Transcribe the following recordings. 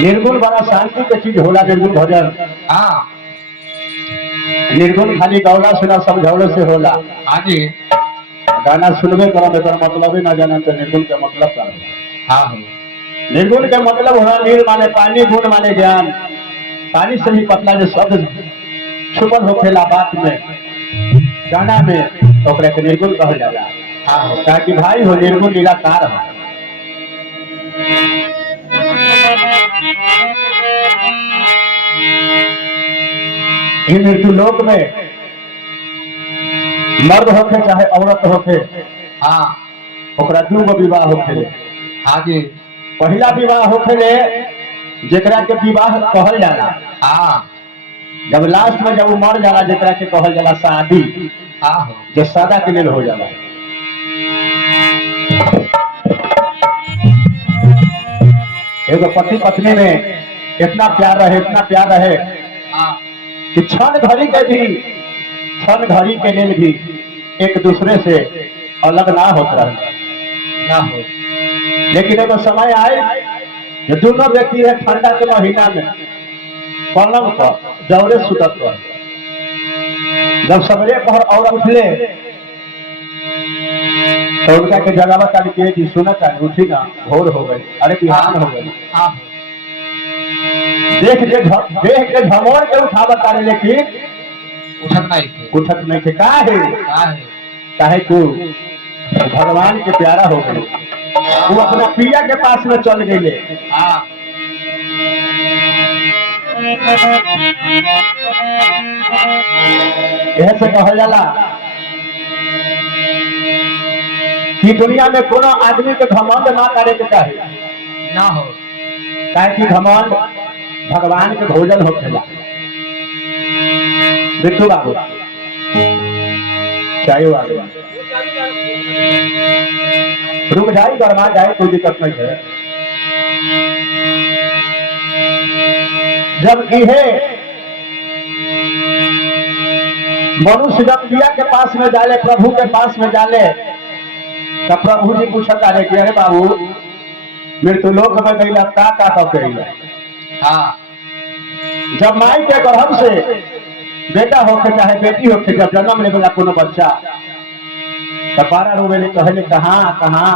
निर्गुण बड़ा शांति के चीज होला। निर्गुण भजन हाँ निर्गुण खाली गौला सुना समझौले से होला। हाँ जी गाना सुनबे करो एकर मतलब ही ना जाने तो निर्गुण के मतलब का है। हाँ हो निर्गुण के मतलब होला नीर माने पानी, गुण माने ज्ञान। पानी से भी पतला जो शब्द छुपल होखेला बात में गाना में ओकरा के निर्गुण कहल जाला। हाँ हो ताकि भाई हो निर्गुण निराकार हो। इन मृत्यु लोक में मर्द होखे चाहे औरत होखे हाँ ओकरा दूगो विवाह होखेले। हाँ जी पहला विवाह होखेले जेकरा के विवाह कहल जाला। हाँ जब लास्ट में जब वो मर जाला जेकरा के कहल जाला शादी। हाँ हो जो सादा के लेल हो जाला। एगो पति पत्नी में इतना प्यार रहे हाँ कि क्षण घड़ी के भी क्षण घड़ी के लेल भी एक दूसरे से अलग ना होत रहे। ना हो लेकिन एगो समय आए जो दोनों व्यक्ति है ठंडा के महीना में पलंग पर जौरे सुतत रहे। जब सवेरे पहर और उठले तो उनका के जगह बता दी सुनत है उठी ना भोर हो गई। अरे बिहान हो गई। हाँ देख के झमोर के उठा बता रहे लेकिन उठत नहीं थे उठत नहीं थे। का है हाँ है काहे को भगवान के प्यारा हो गए। वो अपना पिया के पास में चल गए। हाँ यह से कहल जाला कि दुनिया में कोनो आदमी के घमंड ना करे के चाहे। ना हो काहे कि घमंड भगवान के भोजन होखेला। बिट्टू बाबू चाहे आ गया रुक जाए गरमा जाए कोई दिक्कत नहीं है। जब इहे मनुष्य जब पिया के पास में जाले प्रभु के पास में जाले तो प्रभु जी पूछता रहे कि अरे बाबू मृत्यु लोक में गईला का कहिला। हाँ जब माई के गर्भ से बेटा होके चाहे बेटी होके जब जन्म लेवेला कोनो बच्चा तो पारा रोवेले कहले कहाँ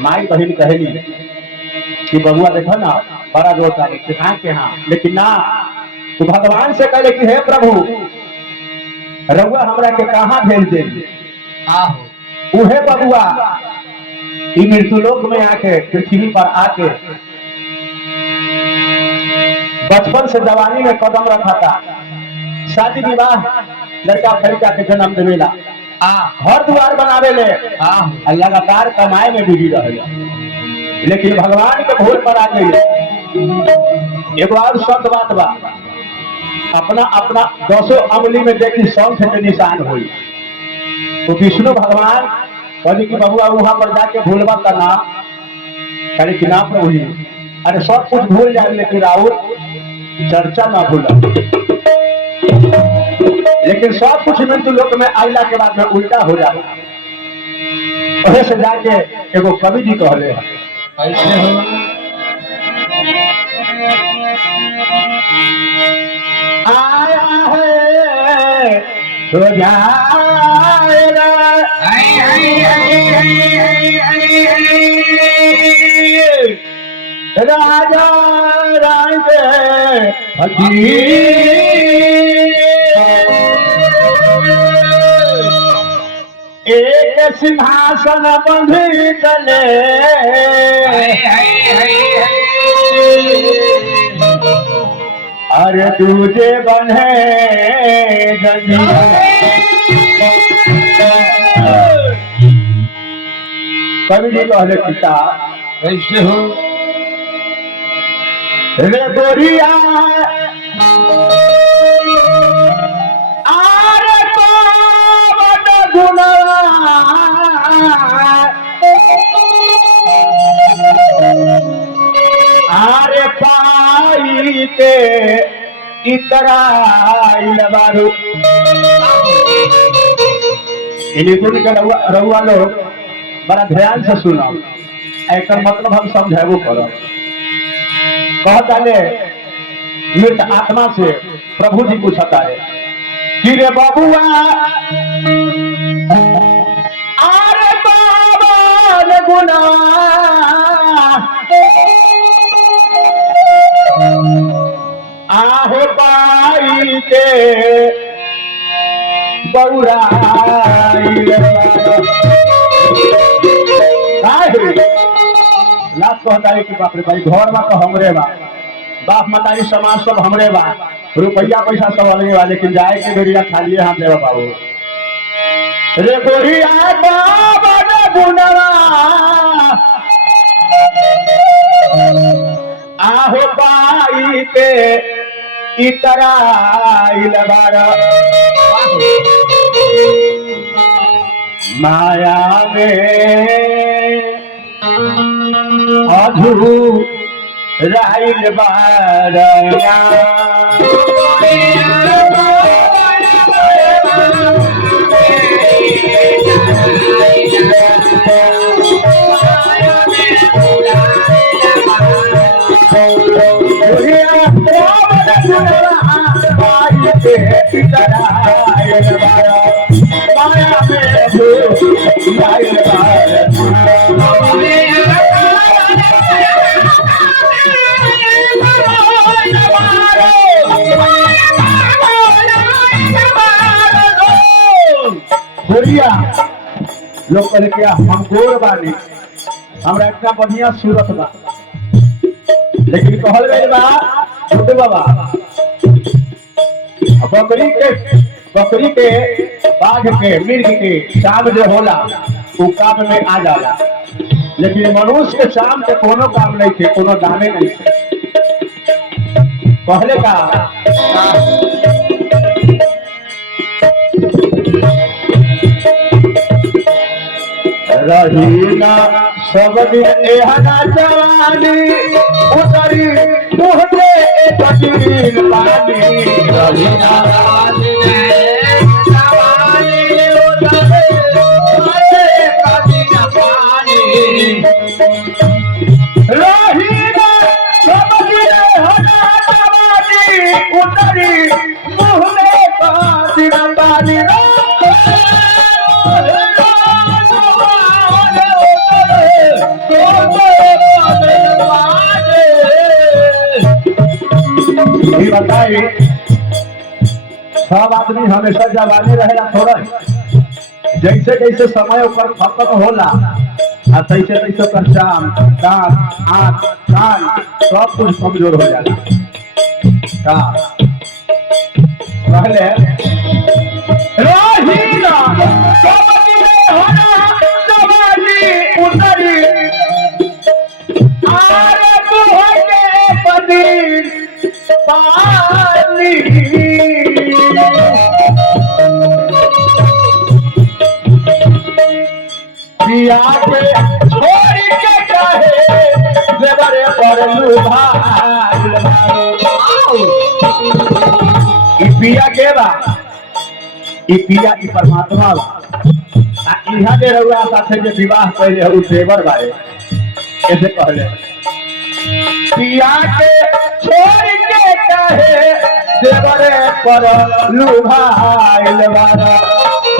माई बहन कहली कि बबुआ देखो ना बड़ा रोता है के हाँ लेकिन ना तो भगवान से कहले कि हे प्रभु रउआ हमरा के कहाँ भेज दे। हाँ हो उहे बबुआ ई मृत्यु लोक में आके पृथ्वी पर आके बचपन से जवानी में कदम रखा था। शादी विवाह लड़का फरिका के जन्म देवेला। घर द्वार बनावे ले हाँ लगातार कमाए में बिजी रहे। लेकिन भगवान के भोज पर आ गई। एगो और शब्द बात बा अपना अपना 10 अंगुली में देखी शंख के निशान हुई। तो विष्णु भगवान कहली कि बबुआ वहां पर जाके भूलबा करना करे कि ना प्रभु जी अरे सब कुछ भूल जाए लेकिन राहुल चर्चा ना भूला। लेकिन सब कुछ मृत्यु लोक में आइला के बाद में उल्टा हो जाए। वही से जाके एगो कवि जी कहले कैसे हो आया है तो जाएगा राजा राम के एक सिंहासन बंधी चले अरे दूजे बने कवि जी कहले पिता कैसे हो रे गोरिया आरे पावन गुणवा आरे पाई के इतराइल बारू। इन्हीं के रउआ लोग बड़ा ध्यान से सुनो। एक मतलब हम समझेबो करो। बहुत डाले मृत आत्मा से प्रभु जी पूछता है कि रे बबुआ आरे बाबन गुना आहे बाई के बउराई लास्ट कहता है कि बाप रे भाई घर बा तो हमरे बा, बाप मतारी समाज सब हमरे बा, रुपया पैसा सब अलगे बा, लेकिन जाए के बेरिया खाली हाथ देवा बाबू रे गोरिया बाबन गुनवा आहो बाई के इतराइल बारा माया में अधू राइल बारया माया लोग कहले क्या हम गोर बानी, हमरा इतना बढ़िया सूरत बा, लेकिन कहल गई बा छोटे बाबा बकरी के बाघ के मिर्ग के शाम जो होला वो काम में आ जाला, लेकिन मनुष्य के शाम के कोनो काम नहीं थे, कोनो दाने नहीं थे। पहले का रहीना सब दिन एहना जवानी उतरी मुहते एक दिन पानी रहीना बताइए सब आदमी हमेशा जवानी रहेला थोड़ा, जैसे जैसे समय ऊपर खत्म होला तैसे तैसे ओकर चाम दांत आँख कान सब कुछ कमजोर हो जाला। का पहले रोहिना उतरी आरे बुहके पदीर पानी पिया के छोड़ के कहे देवरे पर लुभाइल ई पिया के बा, ई पिया ई परमात्मा बा, आ इहा के रहुआ साथे जे विवाह कइले उ देवर बारे ऐसे कहले पिया के छोड़ के कहे देवरे पर लुभाइल बारा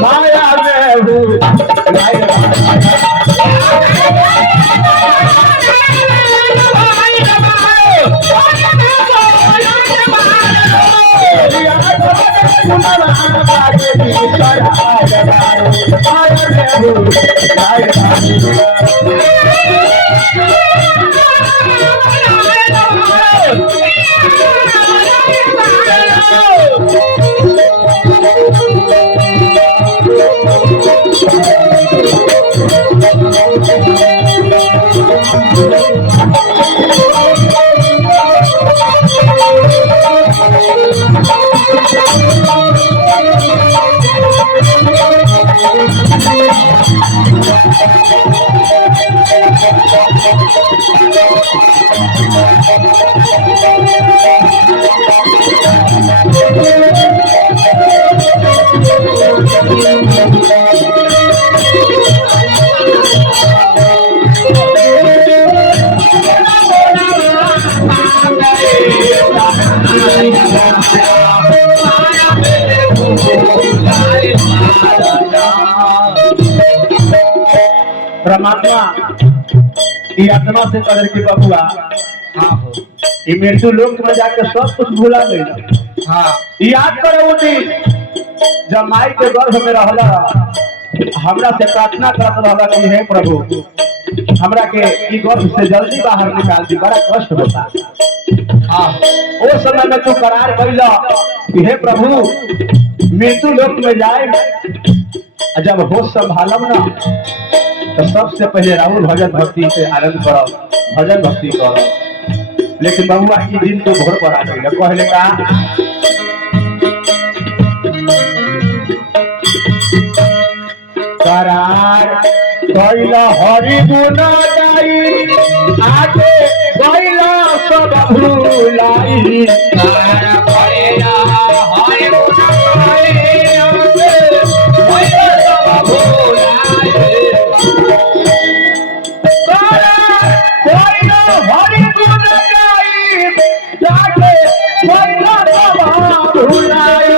माया में हूँ परमात्मा ये आत्मा से कदर की बबुआ हाँ हो ये मृत्यु लोक में जाकर सब कुछ भुला गई। हाँ याद करो वो दिन जब माई के गर्भ में रहला हमरा से प्रार्थना करत रहला कि हे प्रभु हमरा के ई गर्भ से जल्दी बाहर निकाल दी, बड़ा कष्ट होता। हाँ उस समय में तू करार कैला कि हे प्रभु मृत्यु लोक में जाए, जब होश संभालम ना तो सबसे पहले राहुल भजन भक्ति से आनंद करो, भजन भक्ति करो। लेकिन बबुआ ई दिन तो भोर पर आ गई कहले का करार कैला हरि गुण गाई आगे कैला सब भूलाई। करार कैला हरि गुण गाई आगे कैला सब भूलाई। करार कैला हरि गुण गाई आगे कैला सब भूलाई।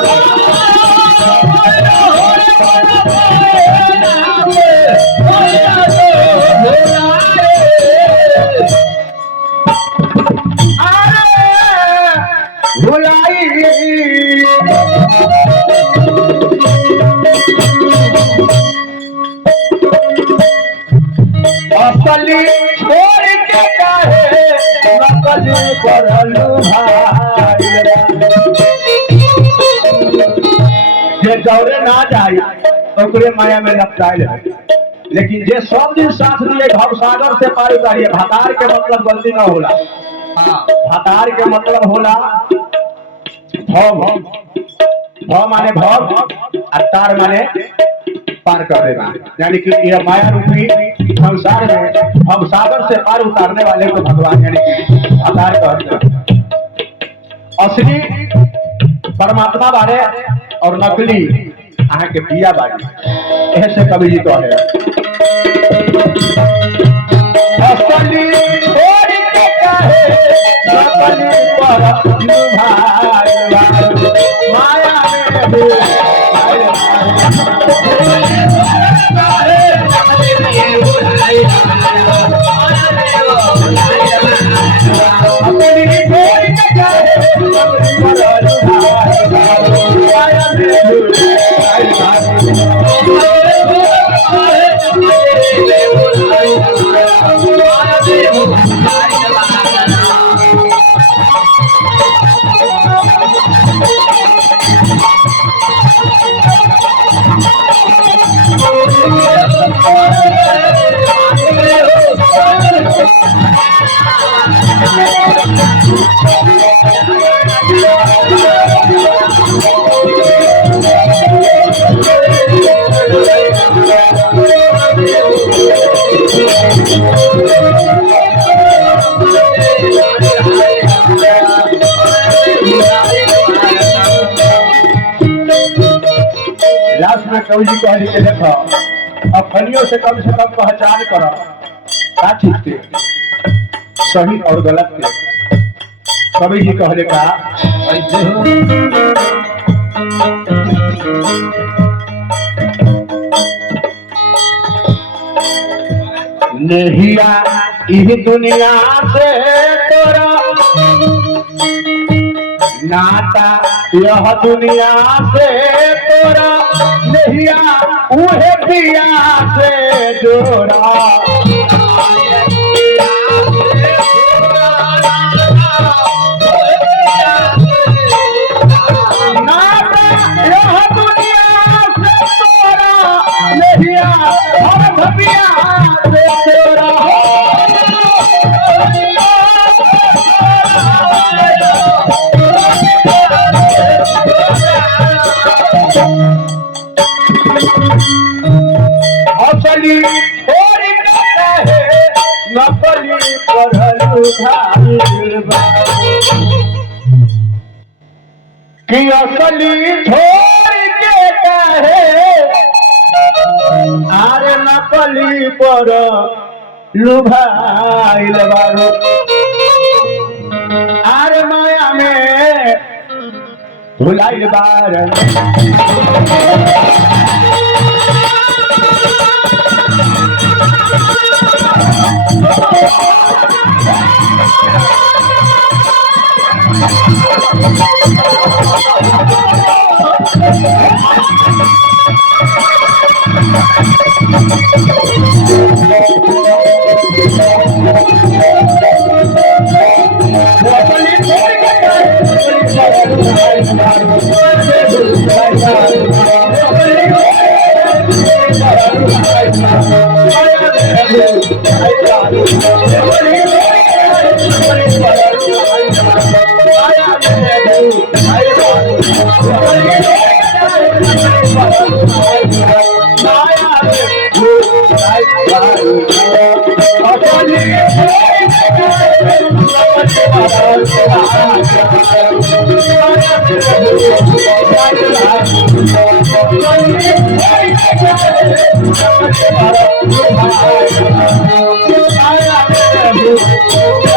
असली छोड़ के काहे नकली करलू भाई। जे दौड़े ना जाए ओकरे माया में लपटाए रहे, लेकिन जे सब दिन साथ दिए भवसागर से पार उतारिए। भातार के मतलब गलती ना होला, हाँ भातार के मतलब होला भव। भव माने भव और तार माने पार कर देना, यानी कि यह माया रूपी संसार में भवसागर से पार उतारने वाले को भगवान यानी कि भातार कहते हैं। असली परमात्मा बारे और नकली आहा के पिया बारे, यह से कवि जी कहे असली छोड़ के काहे नकली पर लुभाए माया में लास्ट में कवि जी कहली के देखो अफनियों से कम पहचान करो का चीज के सही और गलत के। कवि जी कहले का कैसे हो नहिया इह दुनिया से तोरा नाता यह दुनिया से तोरा नहिया उहे पिया से जोड़ा। नाता यह दुनिया से तोरा नहिया हम पिया से तोरा। असली और है नकली पढ़लू भाई कि असली छोड़ के काहे आरे नकली पर लुभाइल बारो। आरे माया में भुलाइल बार Thank you.